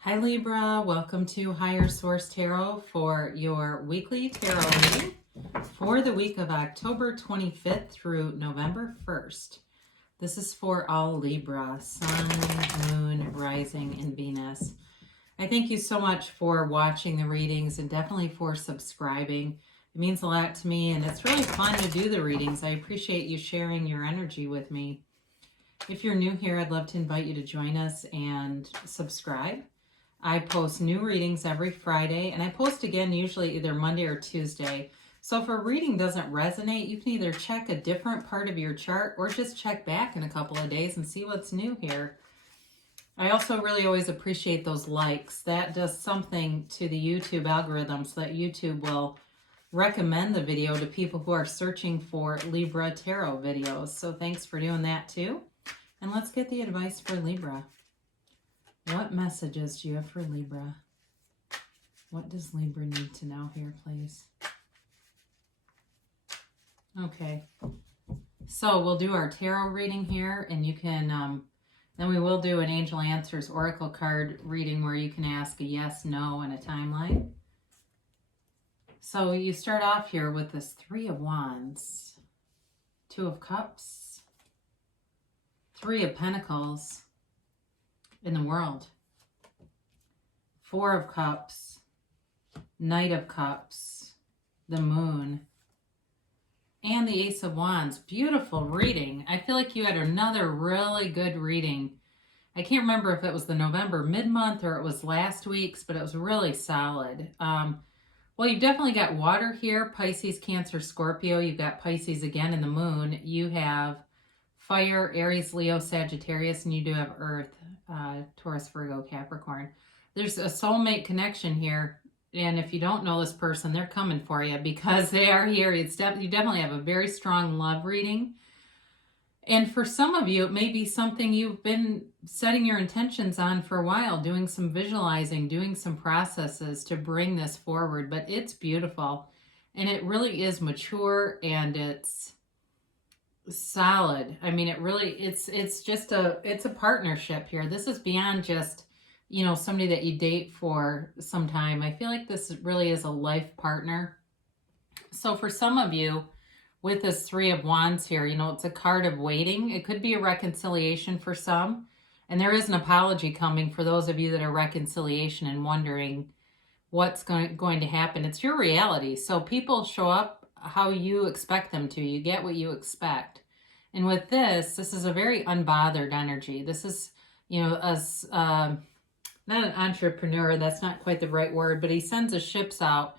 Hi Libra, welcome to Higher Source Tarot for your weekly tarot reading for the week of October 25th through November 1st. This is for all Libra, Sun, Moon, Rising, and Venus. I thank you so much for watching the readings and definitely for subscribing. It means a lot to me and it's really fun to do the readings. I appreciate you sharing your energy with me. If you're new here, I'd love to invite you to join us and subscribe. I post new readings every Friday, and I post again usually either Monday or Tuesday. So if a reading doesn't resonate, you can either check a different part of your chart or just check back in a couple of days and see what's new here. I also really always appreciate those likes. That does something to the YouTube algorithm so that YouTube will recommend the video to people who are searching for Libra tarot videos. So thanks for doing that too. And let's get the advice for Libra. What messages do you have for Libra? What does Libra need to know here, please? Okay. So we'll do our tarot reading here, and you can, then we will do an Angel Answers Oracle card reading where you can ask a yes, no, and a timeline. So you start off here with this Three of Wands, Two of Cups, Three of Pentacles, in the World, Four of Cups, Knight of Cups, the Moon, and the Ace of Wands. Beautiful reading. I feel like you had another really good reading. I can't remember if it was the November mid-month or it was last week's, but it was really solid. Well, you've definitely got water here, Pisces, Cancer, Scorpio. You've got Pisces again in the Moon. You have Fire, Aries, Leo, Sagittarius, and you do have Earth, Taurus, Virgo, Capricorn. There's a soulmate connection here, and if you don't know this person, they're coming for you because they are here. You definitely have a very strong love reading. And for some of you, it may be something you've been setting your intentions on for a while, doing some visualizing, doing some processes to bring this forward, but it's beautiful. And it really is mature and it's solid. I mean, it really, it's a partnership here. This is beyond just, you know, somebody that you date for some time. I feel like this really is a life partner. So for some of you with this Three of Wands here, you know, it's a card of waiting. It could be a reconciliation for some, and there is an apology coming for those of you that are reconciliation and wondering what's going to happen. It's your reality. So people show up how you expect them to. You get what you expect. And with this is a very unbothered energy. This is, you know, not an entrepreneur, that's not quite the right word, but he sends his ships out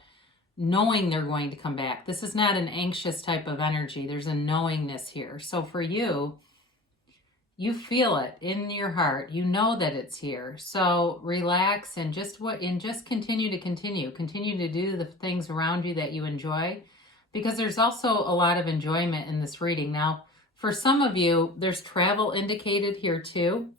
knowing they're going to come back. This is not an anxious type of energy. There's a knowingness here. So for you, you feel it in your heart. You know that it's here. So relax and just continue to do the things around you that you enjoy, because there's also a lot of enjoyment in this reading. Now, for some of you, there's travel indicated here too.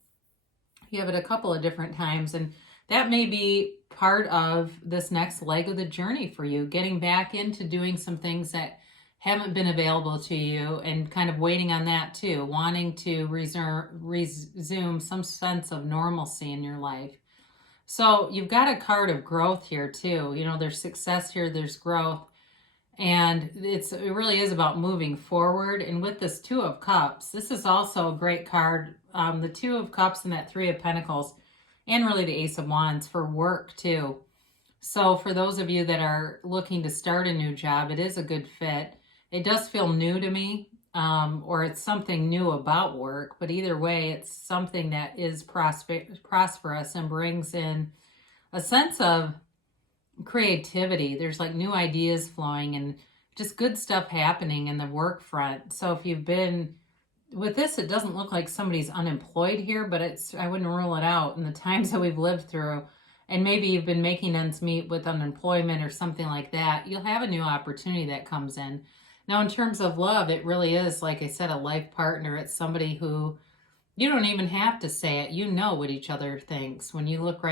You have it a couple of different times, and that may be part of this next leg of the journey for you, getting back into doing some things that haven't been available to you and kind of waiting on that too, wanting to resume some sense of normalcy in your life. So you've got a card of growth here too. You know, there's success here, there's growth. And it really is about moving forward. And with this Two of Cups, this is also a great card. The Two of Cups and that Three of Pentacles, and really the Ace of Wands for work too. So for those of you that are looking to start a new job, it is a good fit. It does feel new to me, or it's something new about work. But either way, it's something that is prosperous and brings in a sense of creativity. There's like new ideas flowing and just good stuff happening in the work front. So if you've been with this, it doesn't look like somebody's unemployed here, but I wouldn't rule it out in the times that we've lived through. And maybe you've been making ends meet with unemployment or something like that. You'll have a new opportunity that comes in. Now, in terms of love, it really is, like I said, a life partner. It's somebody who you don't even have to say it. You know what each other thinks. When you look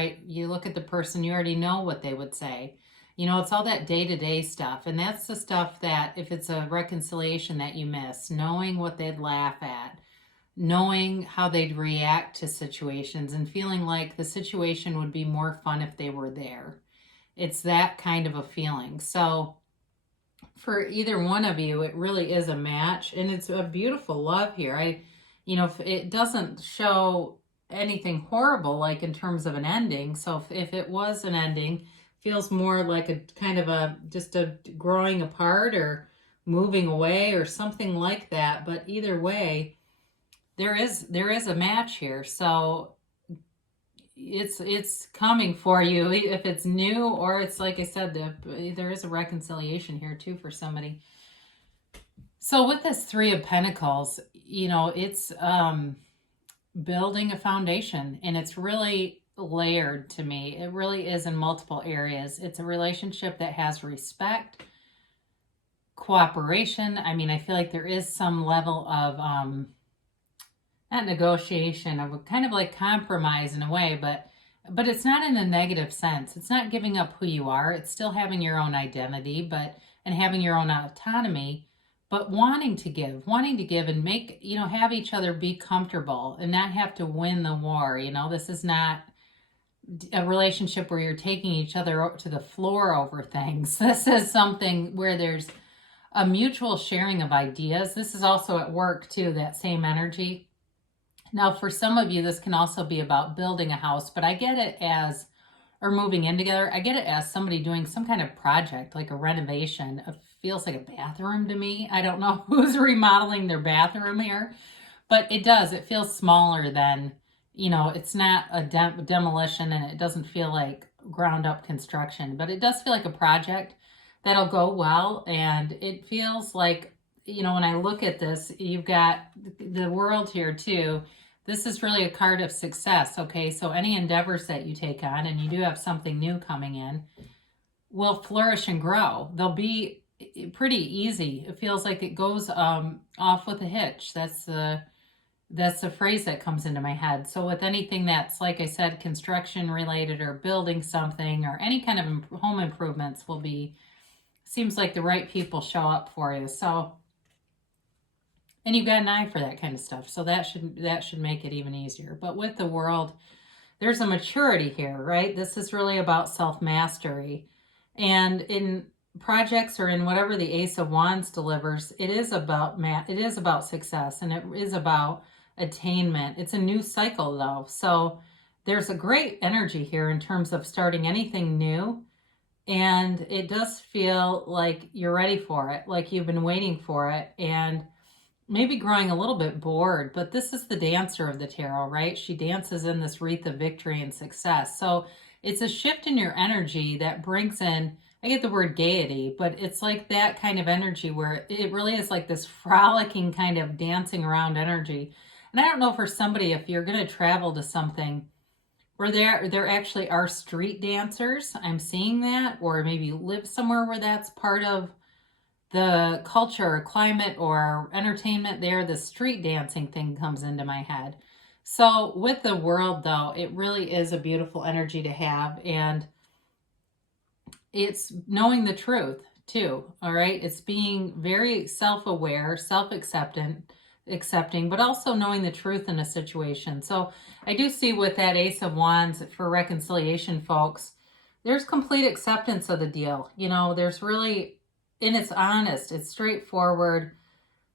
at the person, you already know what they would say. You know, it's all that day-to-day stuff. And that's the stuff that, if it's a reconciliation that you miss, knowing what they'd laugh at, knowing how they'd react to situations and feeling like the situation would be more fun if they were there. It's that kind of a feeling. So for either one of you, it really is a match, and it's a beautiful love here. It doesn't show anything horrible, like in terms of an ending. So if it was an ending, feels more like a kind of just a growing apart or moving away or something like that. But either way, there is a match here. So it's coming for you, if it's new, or it's like I said, there is a reconciliation here too for somebody. So with this Three of Pentacles, it's building a foundation, and it's really layered to me. It really is in multiple areas. It's a relationship that has respect, cooperation. I mean, I feel like there is some level of not negotiation, of kind of like compromise in a way, but it's not in a negative sense. It's not giving up who you are. It's still having your own identity, and having your own autonomy, but wanting to give and make, have each other be comfortable and not have to win the war. This is not a relationship where you're taking each other to the floor over things. This is something where there's a mutual sharing of ideas. This is also at work too, that same energy. Now, for some of you, this can also be about building a house, but I get it as, or moving in together, I get it as somebody doing some kind of project, like a renovation. It feels like a bathroom to me. I don't know who's remodeling their bathroom here, but it does. It feels smaller than, it's not a demolition, and it doesn't feel like ground up construction, but it does feel like a project that'll go well. And it feels like, when I look at this, you've got the World here too. This is really a card of success, okay? So any endeavors that you take on, and you do have something new coming in, will flourish and grow. They'll be pretty easy. It feels like it goes off with a hitch. That's the phrase that comes into my head. So with anything that's, like I said, construction related or building something or any kind of home improvements seems like the right people show up for you. So, and you've got an eye for that kind of stuff. So that should make it even easier. But with the World, there's a maturity here, right? This is really about self-mastery. And in projects or in whatever the Ace of Wands delivers, it is about success, and it is about attainment. It's a new cycle though. So there's a great energy here in terms of starting anything new. And it does feel like you're ready for it, like you've been waiting for it, and maybe growing a little bit bored. But this is the dancer of the tarot, right? She dances in this wreath of victory and success. So it's a shift in your energy that brings in, I get the word gaiety, but it's like that kind of energy where it really is like this frolicking kind of dancing around energy. And I don't know, for somebody, if you're going to travel to something where there actually are street dancers, I'm seeing that, or maybe live somewhere where that's part of the culture or climate or entertainment there, the street dancing thing comes into my head. So with the World though, it really is a beautiful energy to have, and it's knowing the truth too, all right? It's being very self-aware, accepting, but also knowing the truth in a situation. So I do see with that Ace of Wands for reconciliation, folks, there's complete acceptance of the deal. There's really, and it's honest, it's straightforward.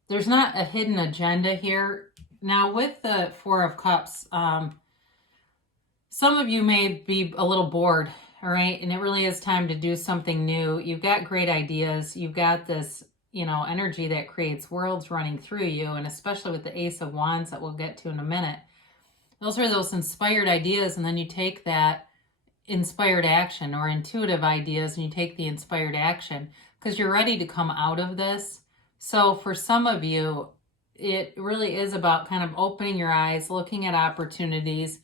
There's not a hidden agenda here. Now with the Four of Cups, some of you may be a little bored, all right? And it really is time to do something new. You've got great ideas. You've got this, energy that creates worlds running through you. And especially with the Ace of Wands that we'll get to in a minute. Those are those inspired ideas. And then you take that inspired action, or intuitive ideas, and you take the inspired action because you're ready to come out of this. So for some of you, it really is about kind of opening your eyes, looking at opportunities,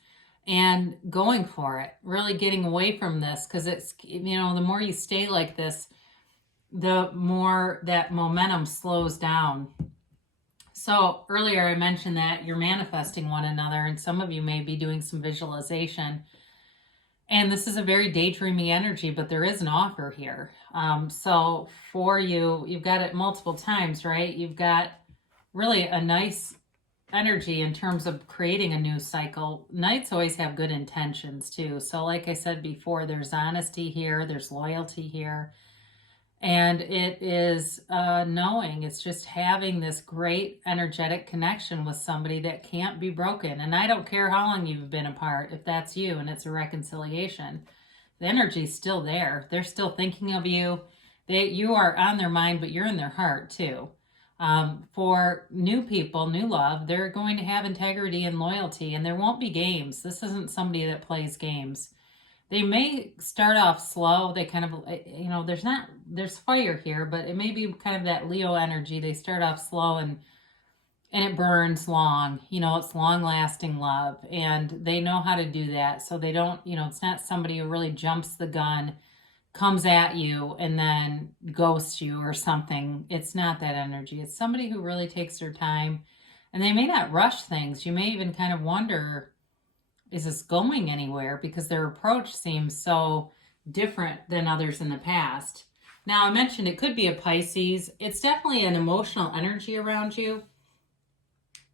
and going for it, really getting away from this, because it's, the more you stay like this, the more that momentum slows down. So earlier I mentioned that you're manifesting one another, and some of you may be doing some visualization. And this is a very daydreamy energy, but there is an offer here. So for you, you've got it multiple times, right? You've got really a nice energy in terms of creating a new cycle. Knights always have good intentions too. So like I said before, there's honesty here, there's loyalty here. And it is knowing, it's just having this great energetic connection with somebody that can't be broken. And I don't care how long you've been apart, if that's you and it's a reconciliation, the energy's still there. They're still thinking of you. You are on their mind, but you're in their heart too. For new people, new love, they're going to have integrity and loyalty, and there won't be games. This isn't somebody that plays games. They may start off slow. They kind of, there's fire here, but it may be kind of that Leo energy. They start off slow and it burns long. It's long lasting love, and they know how to do that. So they don't, it's not somebody who really jumps the gun, comes at you, and then ghosts you or something. It's not that energy. It's somebody who really takes their time, and they may not rush things. You may even kind of wonder, is this going anywhere? Because their approach seems so different than others in the past. Now, I mentioned it could be a Pisces. It's definitely an emotional energy around you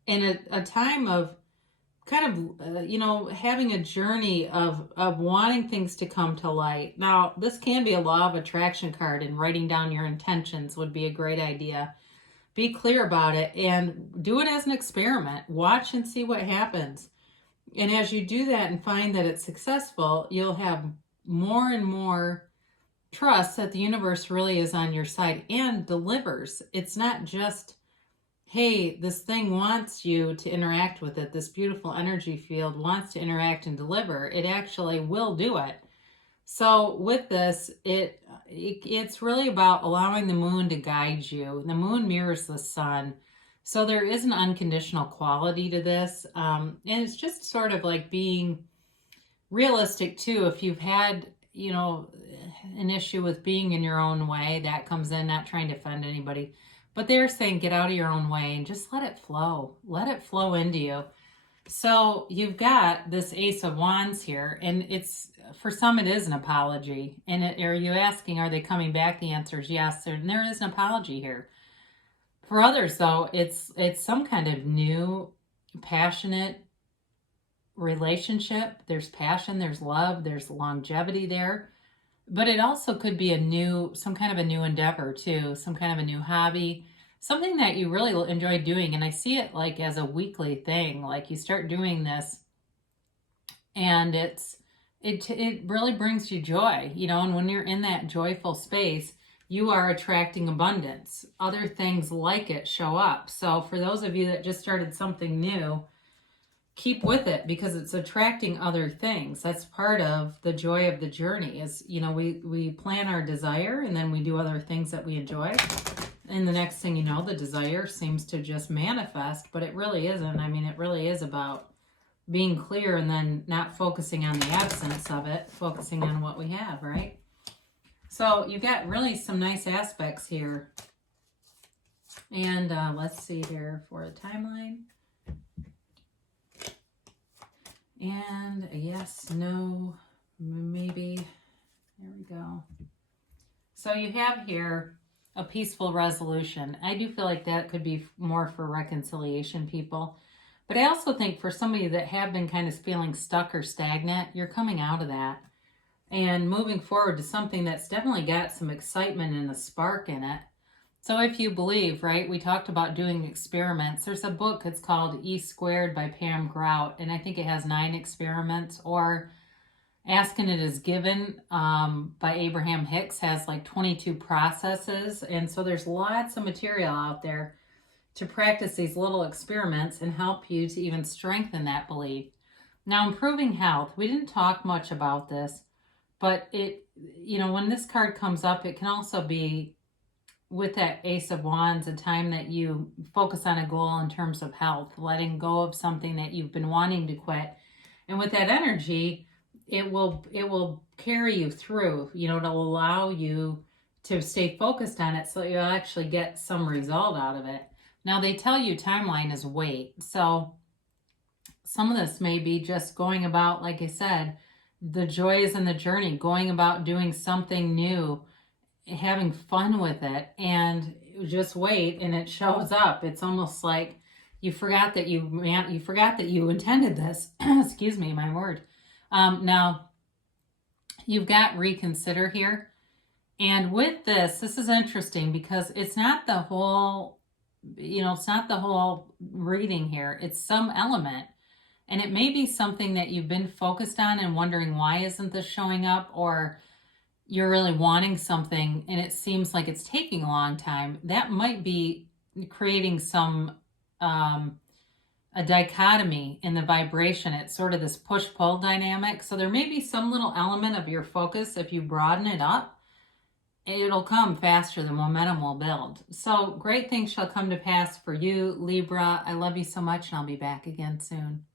in a time of kind of, having a journey of wanting things to come to light. Now, this can be a law of attraction card, and writing down your intentions would be a great idea. Be clear about it and do it as an experiment. Watch and see what happens. And as you do that and find that it's successful, you'll have more and more trust that the universe really is on your side and delivers. It's not just, hey, this thing wants you to interact with it. This beautiful energy field wants to interact and deliver. It actually will do it. So with this, it's really about allowing the moon to guide you. The moon mirrors the sun. So there is an unconditional quality to this. And it's just sort of like being realistic too. If you've had, an issue with being in your own way, that comes in, not trying to offend anybody. But they're saying get out of your own way and just let it flow. Let it flow into you. So you've got this Ace of Wands here, and it's, for some it is an apology. And are you asking, are they coming back? The answer is yes. And there is an apology here. For others, though, it's some kind of new, passionate relationship. There's passion, there's love, there's longevity there. But it also could be some kind of a new endeavor too, some kind of a new hobby, something that you really enjoy doing. And I see it like as a weekly thing, like you start doing this and it really brings you joy, and when you're in that joyful space, you are attracting abundance. Other things like it show up. So for those of you that just started something new, keep with it because it's attracting other things. That's part of the joy of the journey is, we plan our desire and then we do other things that we enjoy. And the next thing you know, the desire seems to just manifest, but it really isn't. I mean, it really is about being clear and then not focusing on the absence of it, focusing on what we have, right? So you've got really some nice aspects here. And let's see here for a timeline. And a yes, no, maybe. There we go. So you have here a peaceful resolution. I do feel like that could be more for reconciliation people. But I also think for somebody that have been kind of feeling stuck or stagnant, you're coming out of that and moving forward to something that's definitely got some excitement and a spark in it. So if you believe, right, we talked about doing experiments. There's a book, it's called E Squared by Pam Grout, and I think it has 9 experiments, or Asking It Is Given by Abraham Hicks has like 22 processes. And so there's lots of material out there to practice these little experiments and help you to even strengthen that belief. Now, improving health, we didn't talk much about this, but when this card comes up, it can also be with that Ace of Wands, a time that you focus on a goal in terms of health, letting go of something that you've been wanting to quit. And with that energy, it will carry you through, it'll allow you to stay focused on it so you'll actually get some result out of it. Now, they tell you timeline is wait. So some of this may be just going about, like I said, the joy is in the journey, going about doing something new, having fun with it, and just wait and it shows up. It's almost like You forgot that you forgot that you intended this. Excuse me, my word. Now, you've got reconsider here. And with this is interesting because it's not the whole, it's not the whole reading here. It's some element. And it may be something that you've been focused on and wondering why isn't this showing up, or you're really wanting something and it seems like it's taking a long time. That might be creating some a dichotomy in the vibration. It's sort of this push-pull dynamic. So there may be some little element of your focus. If you broaden it up, it'll come faster. The momentum will build. So great things shall come to pass for you, Libra. I love you so much, and I'll be back again soon.